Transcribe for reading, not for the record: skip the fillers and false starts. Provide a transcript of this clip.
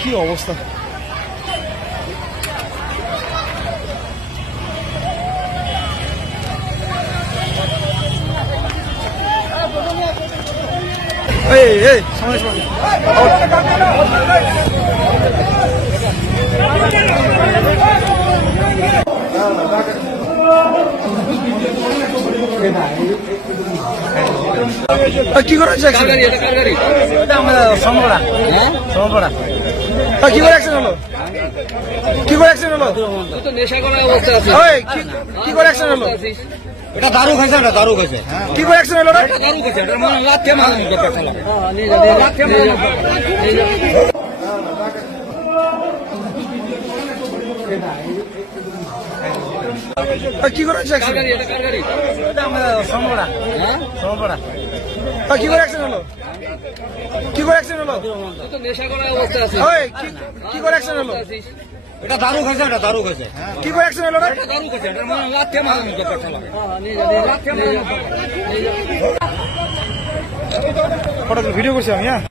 কি অবস্থা। এই সময় কি করে সমপড়া কি করে অ্যাক্সিডেন্ট হলো? কি করে অ্যাক্সিডেন্ট হলো? নেশা করার অবস্থা আছে। কি করে অ্যাক্সিডেন্ট হলো? এটা দারু খাইছে না, দারু খাইছে। কি করে অ্যাক্সিডেন্ট হলো? দারু খাইছে, এটা মানে লাথি মারা কি করে সমপড়া কি করে অ্যাক্সিডেন্ট হলো? কি করে অ্যাক্সিডেন্ট হলো? নেশা করার অবস্থা আছে। কি করে অ্যাক্সিডেন্ট হলো? এটা দারু খাইছে না, দারু খাইছে। কি করে অ্যাক্সিডেন্ট হলো? দারু খাইছে, এটা মানে লাথি মারা ভিডিও করছি আমি। হ্যাঁ